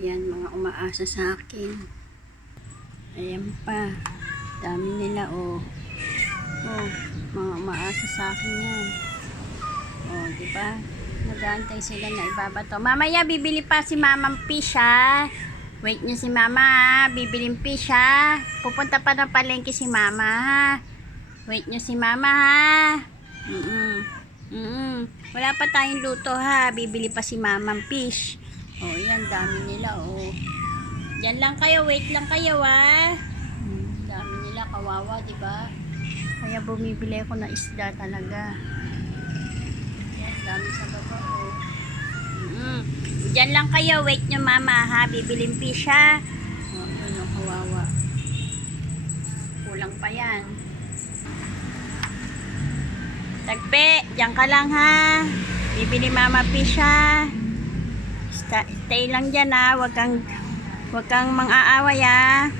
Ayan, mga umaasa sa akin. Ayan pa. Dami nila, oh. Oh, mga umaasa sa akin yan. Oh, diba? Nag-aantay sila na ibabato. Mamaya, bibili pa si Mamang Fish, ha? Wait niyo si Mama, ha? Bibiling fish, ha? Pupunta pa ng palengke si Mama, ha? Wait niyo si Mama, ha? Wala pa tayong luto, ha? Bibili pa si Mamang Fish. Oh, yan, dami nila, oh. Diyan lang kayo, wait lang kayo, ha? Dami nila, kawawa, diba? Kaya bumibili ako ng isda talaga. Yan, dami sa baba, oh. Diyan lang kayo, wait nyo Mama, ha? Bibiling fish, ha? Oh, ano, kawawa. Kulang pa yan. Tagpe, diyan ka lang, ha? Bibili Mama fish, ha? Stay lang dyan, ha? Wag kang mang-aaway, ha?